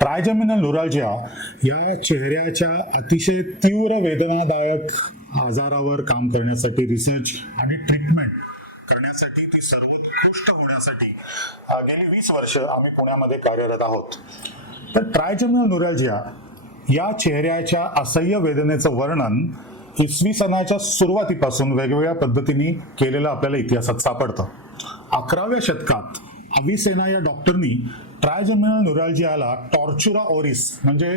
ट्रायजेमिनल न्युराल्जिया या चेहऱ्याच्या अतिशय तीव्र वेदनादायक आजारावर काम करण्यासाठी रिसर्च आणि ट्रीटमेंट करण्यासाठी ती सर्वोत्कृष्ट होण्यासाठी गेली वीस वर्ष आम्ही पुण्यामध्ये कार्यरत आहोत. तर ट्रायजेमिनल न्युराल्जिया या चेहऱ्याच्या असह्य वेदनेचं वर्णन इसवी सणाच्या सुरुवातीपासून वेगवेगळ्या पद्धतीने केलेलं आपल्याला इतिहासात सापडतं. अकराव्या शतकात अविसेना या डॉक्टरनी ट्रायजेमिनल न्युराल्जियाला टॉर्च्युरा ओरिस म्हणजे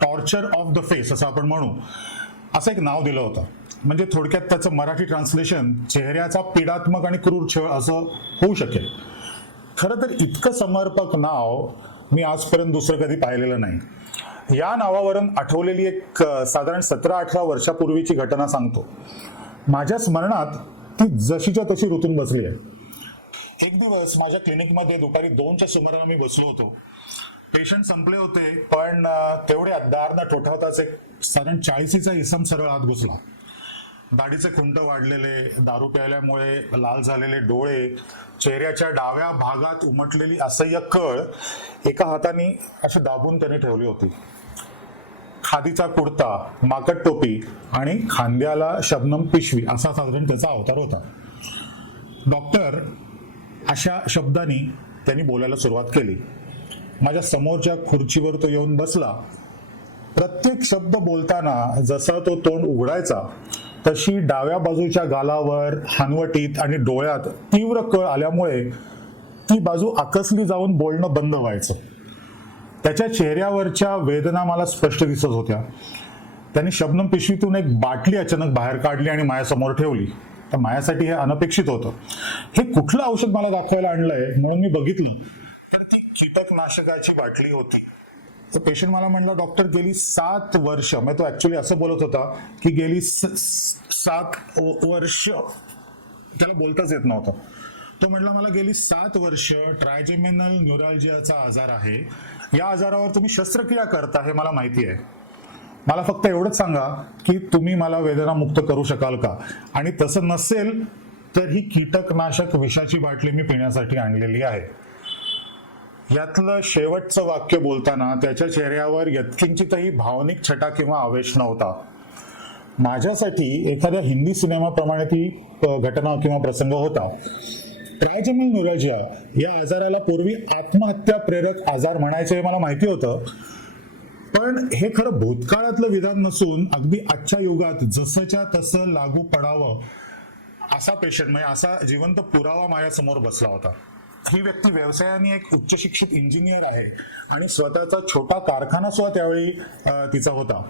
टॉर्चर ऑफ द फेस असं आपण म्हणू. असं एक नाव दिलं होतं. म्हणजे थोडक्यात त्याचं मराठी ट्रान्सलेशन चेहऱ्याचा पीडात्मक आणि क्रूर छळ असं होऊ शकेल. खरं तर इतकं समर्पक नाव मी आजपर्यंत दुसरं कधी पाहिलेलं नाही. या नावावरून आठवलेली एक साधारण सतरा अठरा वर्षापूर्वीची घटना सांगतो. माझ्या स्मरणात ती जशीच्या तशी ऋतून बसली आहे. एक दिवस माझ्या क्लिनिकमध्ये दुपारी दोनच्या सुमाराला मी बसलो होतो. पेशंट संपले होते पण अ, तेवढ्या दार न ठोठावताच एक साधारण चाळीसीचा इसम सरळ आत घुसला. दाढीचे खुंट वाढलेले दारू प्यायल्यामुळे लाल झालेले डोळे चेहऱ्याच्या डाव्या भागात उमटलेली असह्य कळ एका हाताने अशी दाबून त्याने ठेवली होती. खादीचा कुर्ता माकट टोपी आणि खांद्याला शबनम पिशवी असा साधारण त्याचा अवतार होता. डॉक्टर अशा शब्दांनी त्यांनी बोलायला सुरुवात केली. माझ्या समोरच्या खुर्चीवर तो येऊन बसला. प्रत्येक शब्द बोलताना जसा तो तोंड उघडायचा तशी डाव्या बाजूच्या गालावर हानवटीत आणि डोळ्यात तीव्र कळ आल्यामुळे ती बाजू आकसली जाऊन बोलणं बंद व्हायचं. त्याच्या चेहऱ्यावरच्या वेदना मला स्पष्ट दिसत होत्या. त्यांनी शबनम पिशवीतून एक बाटली अचानक बाहेर काढली आणि माझ्यासमोर ठेवली. तर माझ्यासाठी हे अनपेक्षित होतं. हे कुठलं औषध मला दाखवायला आणलंय म्हणून मी बघितलं. तर ती कीटकनाशकाची बाटली होती. तर पेशंट मला म्हणला डॉक्टर गेली सात वर्ष. म्हणजे तो ऍक्च्युली असं बोलत होता की गेली सात वर्ष. त्याला बोलताच येत नव्हतं. तो म्हणला मला गेली सात वर्ष ट्रायजेमिनल न्युराल्जियाचा आजार आहे. या आजारावर तुम्ही शस्त्रक्रिया करता हे मला माहिती आहे. मला फक्त एवढंच सांगा की तुम्ही मला वेदना मुक्त करू शकाल का? आणि तसं नसेल तर ही कीटकनाशक विषाची बाटली मी पिण्यासाठी आणलेली आहे. यातलं शेवटचं वाक्य बोलताना त्याच्या चेहऱ्यावर यत्किंचितही भावनिक छटा किंवा आवेश नव्हता. माझ्यासाठी एखाद्या हिंदी सिनेमाप्रमाणे ती घटना किंवा प्रसंग होता. ट्रायजेमिल न्युराजिया या आजाराला पूर्वी आत्महत्या प्रेरक आजार म्हणायचे हे मला माहिती होतं. पण हे खरं भूतकाळातलं विधान नसून अगदी आजच्या युगात जसंच्या तसं लागू पडावं असा पेशंट म्हणजे असा जिवंत पुरावा माझ्यासमोर बसला होता. ही व्यक्ती व्यवसायाने एक उच्च शिक्षित इंजिनियर आहे आणि स्वतःचा छोटा कारखाना सुद्धा त्यावेळी तिचा होता.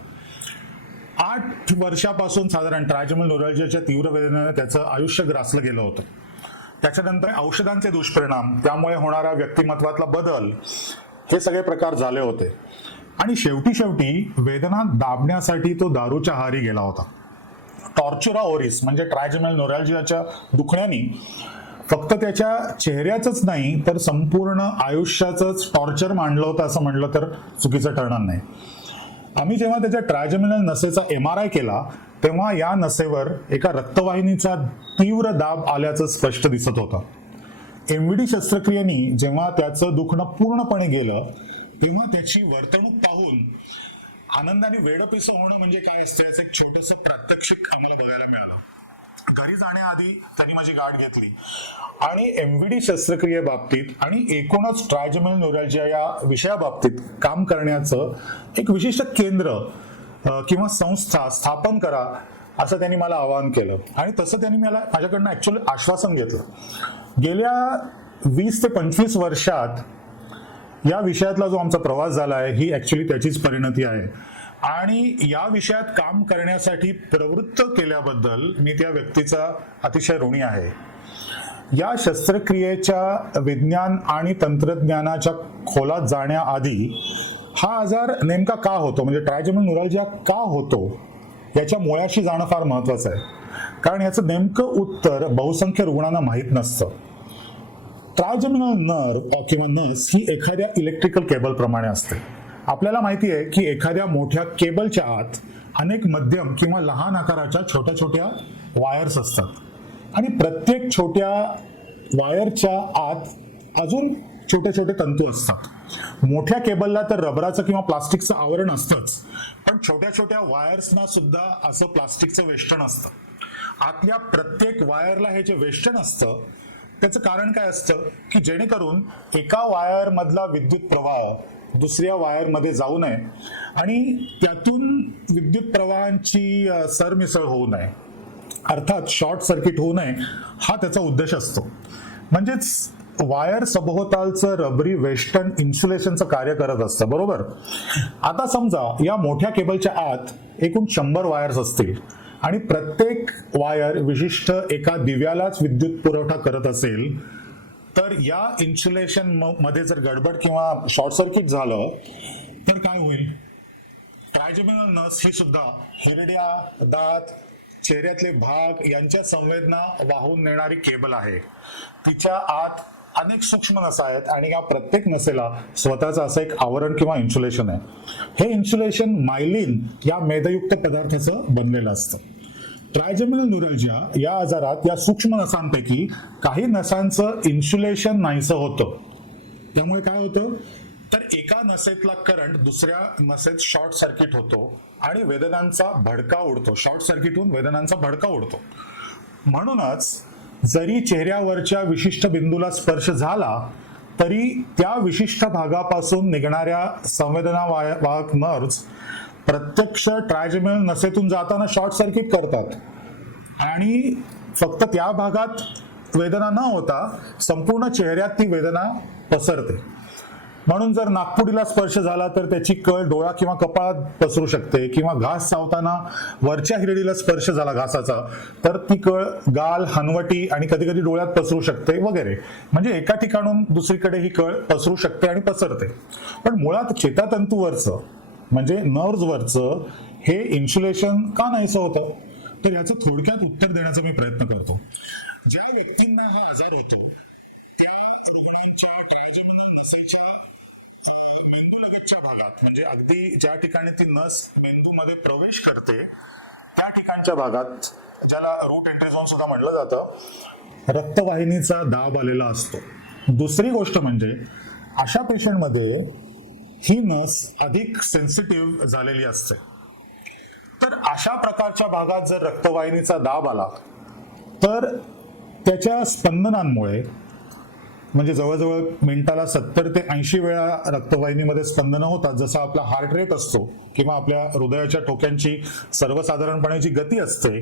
आठ वर्षापासून साधारण ट्रायजमल न्युरॉलजीच्या तीव्र वेदनेने त्याचं आयुष्य ग्रासलं गेलं होतं. त्याच्यानंतर औषधांचे दुष्परिणाम त्यामुळे होणारा व्यक्तिमत्वातला बदल हे सगळे प्रकार झाले होते. आणि शेवटी शेवटी वेदना दाबण्यासाठी तो दारूच्या हारी गेला होता. टॉर्च्युरा ओरिस म्हणजे ट्रायजेमल नोरॅल्जियाच्या दुखण्यानी. फक्त त्याच्या चेहऱ्याचंच नाही तर संपूर्ण आयुष्याचंच टॉर्चर मांडलं होतं असं म्हणलं तर चुकीचं ठरणार नाही. आम्ही जेव्हा त्याच्या ट्रायजमिनल नसेचा एम आर आय केला तेव्हा या नसेवर एका रक्तवाहिनीचा तीव्र दाब आल्याचं स्पष्ट दिसत होतं. एमव्हीडी शस्त्रक्रियेनी जेव्हा त्याचं दुखणं पूर्णपणे गेलं तेव्हा त्याची वर्तणूक पाहून आनंदाने वेडपिसं होणं म्हणजे काय असतं? याचं एक छोटंसं प्रात्यक्षिक आम्हाला बघायला मिळालं. घरी जाण्याआधी त्यांनी माझी गाठ घेतली. आणि एमव्हीडी शस्त्रक्रियेबाबतीत आणि एकूणच ट्रायजमल न्युरॅल्जिया या विषयाबाबतीत काम करण्याचं एक विशिष्ट केंद्र किंवा संस्था स्थापन करा असं त्यांनी मला आवाहन केलं. आणि तसं त्यांनी मला माझ्याकडनं ऍक्च्युअली आश्वासन घेतलं. गेल्या वीस ते पंचवीस वर्षात या विषयातला जो आमचा प्रवास झाला आहे ही ऍक्च्युली त्याचीच परिणती आहे. आणि या विषयात काम करण्यासाठी प्रवृत्त केल्याबद्दल मी त्या व्यक्तीचा अतिशय ऋणी आहे. या शस्त्रक्रियेच्या विज्ञान आणि तंत्रज्ञानाच्या खोलात जाण्याआधी हा आजार नेमका का होतो? म्हणजे ट्रायजमल न्युरॉलजिया का होतो? याच्या मुळाशी जाणं फार महत्वाचं आहे. कारण याचं नेमकं उत्तर बहुसंख्य रुग्णांना माहीत नसतं. ट्रायजेमिनल नर्व किंवा नस ही एखाद्या इलेक्ट्रिकल केबल प्रमाणे असते. आपल्याला माहिती आहे की एखाद्या मोठ्या केबलच्या आत अनेक मध्यम किंवा लहान आकाराच्या छोट्या छोट्या वायर्स असतात. आणि प्रत्येक छोट्या वायरच्या आत अजून छोटे छोटे तंतू असतात. मोठ्या केबलला तर रबराचं किंवा प्लास्टिकचं आवरण असतंच पण छोट्या छोट्या वायर्सना सुद्धा असं प्लास्टिकचं वेष्टन असतं. आतल्या प्रत्येक वायरला हे जे वेष्टन असतं त्याचं कारण काय असतं की जेणेकरून एका वायर मधला विद्युत प्रवाह दुसऱ्या वायरमध्ये जाऊ नये आणि त्यातून विद्युत प्रवाहांची सरमिसळ होऊ नये. अर्थात शॉर्ट सर्किट होऊ नये हा त्याचा उद्देश असतो. म्हणजेच वायर सभोवतालचं रबरी वेस्टर्न इन्सुलेशनचं कार्य करत असतं बरोबर? आता समजा या मोठ्या केबलच्या आत एकूण शंभर वायर्स असतील. आणि प्रत्येक वायर विशिष्ट एका दिव्यालाच विद्युत पुरवठा करत असेल तर या इन्सुलेशनमध्ये जर गडबड किंवा शॉर्ट सर्किट झालं तर काय होईल? ट्रायजेमिनल नस ही सुद्धा हिरड्या दात चेहऱ्यातले भाग यांच्या संवेदना वाहून नेणारी केबल आहे. तिच्या आत अनेक सूक्ष्म नसा आहेत आणि या प्रत्येक नसेला स्वतःचं असं एक आवरण किंवा इन्सुलेशन आहे. हे इन्सुलेशन मायलिन या मेदयुक्त पदार्थाचं बनलेलं असतं. ट्रायजेमिनल न्यूरल्जिया या आजारात या सूक्ष्म नसांपैकी काही नसांचं इन्सुलेशन नाहीसं होतं. त्यामुळे काय होतं? तर एका नसेतला करंट दुसऱ्या नसेत शॉर्ट सर्किट होतो आणि वेदनांचा भडका उडतो. शॉर्ट सर्किट होऊन वेदनांचा भडका उडतो. म्हणूनच जरी चेहऱ्यावरच्या विशिष्ट बिंदूला स्पर्श झाला तरी त्या विशिष्ट भागापासून निघणाऱ्या संवेदना वाहक नर्व्स प्रत्यक्ष ट्रायजेमिनल नसेतून जाताना शॉर्ट सर्किट करतात. आणि फक्त त्या भागात वेदना न होता संपूर्ण चेहऱ्यात ती वेदना पसरते. म्हणून जर नागपुडीला स्पर्श झाला तर त्याची कळ डोळा किंवा कपाळात पसरू शकते किंवा घास चावताना वरच्या हिरडीला स्पर्श झाला घासाचा तर ती कळ गाल हनवटी आणि कधी कधी डोळ्यात पसरू शकते वगैरे. म्हणजे एका ठिकाणून दुसरीकडे ही कळ पसरू शकते आणि पसरते. पण मुळात चेतातंतूवरचं म्हणजे नर्व्हवरचं हे इन्सुलेशन का नाहीसं होतं? तर याचं थोडक्यात उत्तर देण्याचा मी प्रयत्न करतो. ज्या व्यक्तींना हा आजार होतो त्या रुग्णांच्या ट्रायजेमिनल नसेच्या अ, मेंदूलगतच्या भागात. म्हणजे अगदी ज्या ठिकाणी ती नस मेंदूमध्ये प्रवेश करते त्या ठिकाणच्या भागात ज्याला रूट एंट्रीझोन सुद्धा म्हटलं जातं रक्तवाहिनीचा दाब आलेला असतो. दुसरी गोष्ट म्हणजे अशा पेशंटमध्ये ही नस अधिक सेन्सिटिव्ह झालेली असते. तर अशा प्रकारच्या भागात जर रक्तवाहिनीचा दाब आला तर त्याच्या स्पंदनांमुळे म्हणजे जवळजवळ मिनिटाला सत्तर ते ऐंशी वेळा रक्तवाहिनीमध्ये स्पंदनं होतात जसा आपला हार्ट रेट असतो किंवा आपल्या हृदयाच्या ठोक्यांची सर्वसाधारणपणे जी गती असते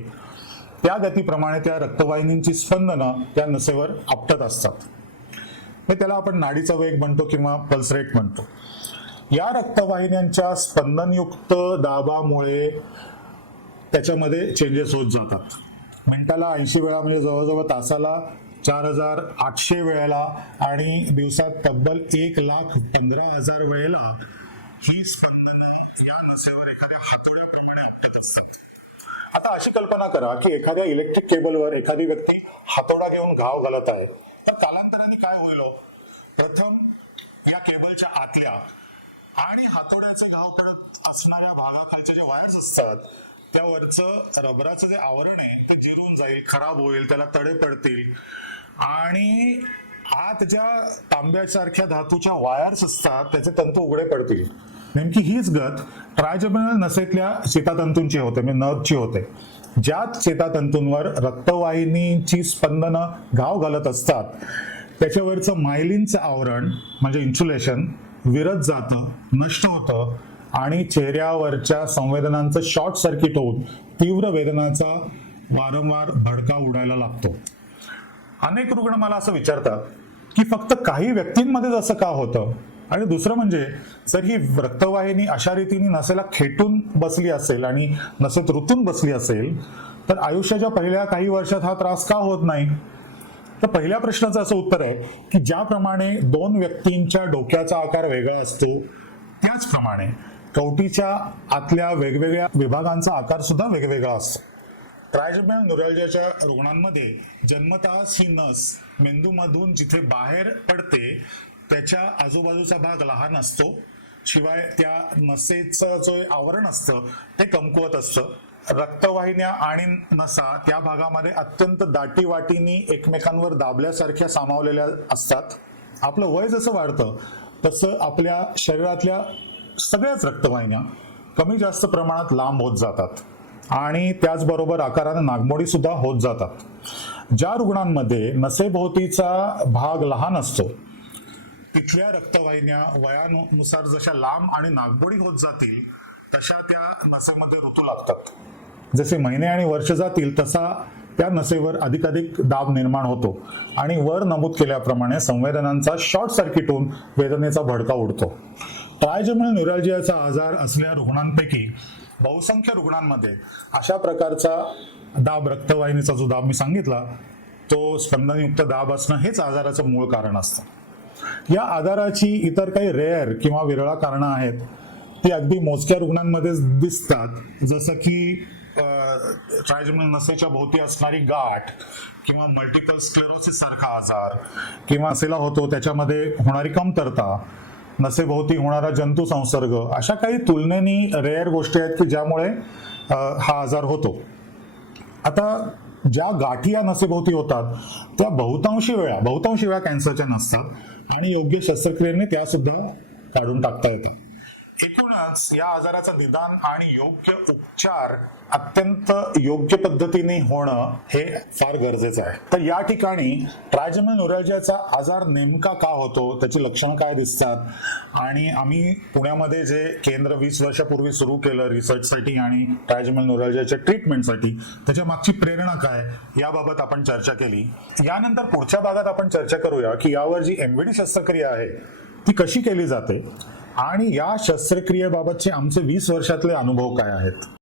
त्या गतीप्रमाणे त्या रक्तवाहिनींची स्पंदनं त्या नसेवर आपटत असतात. मग त्याला आपण नाडीचा वेग म्हणतो किंवा पल्स रेट म्हणतो. या रक्तवाहिन्यांच्या स्पंदनयुक्त दाबामुळे त्याच्यामध्ये चेंजेस होत जातात. मिनिटाला ऐंशी वेळा म्हणजे जवळजवळ तासाला चार हजार आठशे वेळेला आणि दिवसात तब्बल एक लाख पंधरा हजार वेळेला ही स्पंदन या नसेवर एखाद्या हातोड्याप्रमाणे आपटत असतात. आता अशी कल्पना करा की एखाद्या इलेक्ट्रिक केबलवर एखादी व्यक्ती हातोडा घेऊन घाव घालत आहे. तर कालांतराने काय होईल हो? प्रथम या केबलच्या आतल्या आणि हातोड्याचं घाव पडत असणाऱ्या भागाखालच्या जे वायर्स असतात त्यावरचं रबराचं जे आवरण आहे ते जिरून जाईल खराब होईल त्याला तडे पडतील आणि आत ज्या तांब्यासारख्या धातूच्या वायर्स असतात त्याचे तंतू उघडे पडतील. नेमकी हीच गत ट्रायजमिनल नसेतल्या चेतातंतूंची होते म्हणजे नर्वची होते. ज्या चेतातंतूंवर रक्तवाहिनीची स्पंदनं घाव घालत असतात त्याच्यावरचं मायलिनचं आवरण म्हणजे इन्सुलेशन विरत जातं नष्ट होतं आणि चेहऱ्यावरच्या संवेदनांचं शॉर्ट सर्किट होऊन तीव्र वेदनाचा वारंवार भडका उडायला लागतो. अनेक रुग्ण मला असं विचारतात की फक्त काही व्यक्तींमध्येच असं का होतं? आणि दुसरं म्हणजे जर ही रक्तवाहिनी अशा रीतीने नसेला खेटून बसली असेल आणि नसेत ऋतून बसली असेल तर आयुष्याच्या पहिल्या काही वर्षात हा त्रास का होत नाही? तर पहिल्या प्रश्नाचं असं उत्तर आहे की ज्याप्रमाणे दोन व्यक्तींच्या डोक्याचा आकार वेगळा असतो त्याचप्रमाणे कवटीच्या आतल्या वेगवेगळ्या विभागांचा आकार सुद्धा वेगवेगळा असतो. ट्रायजेमिनल न्यूरॅल्जियाच्या रुग्णांमध्ये जन्मताच ही नस मेंदूमधून जिथे बाहेर पडते त्याच्या आजूबाजूचा भाग लहान असतो. शिवाय त्या नसेचं जो आवरण असतं ते कमकुवत असतं. रक्तवाहिन्या आणि नसा त्या भागामध्ये अत्यंत दाटी वाटीनी एकमेकांवर दाबल्यासारख्या सामावलेल्या असतात. आपलं वय जसं वाढतं तसं आपल्या शरीरातल्या सगळ्याच रक्तवाहिन्या कमी जास्त प्रमाणात लांब होत जातात. आणि त्याचबरोबर आकाराने नागमोडी सुद्धा होत जातात. ज्या रुग्णांमध्ये नसेभोवतीचा भाग लहान असतो तिथल्या रक्तवाहिन्या वयानुसार जशा लांब आणि नागमोडी होत जातील तशा त्या नसेमध्ये ऋतू लागतात. जसे महिने आणि वर्ष जातील तसा त्या नसेवर अधिकाधिक दाब निर्माण होतो आणि वर नमूद केल्याप्रमाणे संवेदनांचा शॉर्ट सर्किट होऊन वेदनेचा भडका उडतो. ट्रायजमल न्यूरॅल्जियाचा आजार असलेल्या रुग्णांपैकी बहुसंख्य रुग्णांमध्ये अशा प्रकारचा दाब रक्तवाहिनीचा जो दाब मी सांगितला तो स्पंदनयुक्त दाब असणं हेच आजाराचं मूळ कारण असतं. या आजाराची इतर काही रेअर किंवा विरळा कारणं आहेत ती अगदी मोजक्या रुग्णांमध्येच दिसतात. जसं की ट्रायजमल नसेच्या भोवती असणारी गाठ किंवा मल्टिपल स्क्लेरोसिस सारखा आजार किंवा असेला होतो त्याच्यामध्ये होणारी कमतरता नसेभोवती होणारा जंतू संसर्ग. अशा काही तुलनेनी रेअर गोष्टी आहेत की ज्यामुळे हा आजार होतो. आता ज्या गाठी या नसेभोवती होतात त्या बहुतांशी वेळा बहुतांशी वेळा कॅन्सरच्या नसतात आणि योग्य शस्त्रक्रियेने त्या सुद्धा काढून टाकता येतात. एकूणच या आजाराचं निदान आणि योग्य उपचार अत्यंत योग्य पद्धतीने होणं हे फार गरजेचं आहे. तर या ठिकाणी ट्रायजमल न्यूरॅल्जियाचा आजार नेमका का होतो त्याची लक्षणं काय दिसतात? आणि आम्ही पुण्यामध्ये जे केंद्र वीस वर्षापूर्वी सुरू केलं रिसर्चसाठी आणि ट्रायजमल न्यूरॅल्जियाच्या ट्रीटमेंटसाठी त्याच्या मागची प्रेरणा काय याबाबत आपण चर्चा केली. यानंतर पुढच्या भागात आपण चर्चा करूया की यावर जी एमव्हीडी शस्त्रक्रिया आहे ती कशी केली जाते? आणि या शस्त्रक्रियेबाबतचे आमचे वीस वर्षातले अनुभव काय आहेत?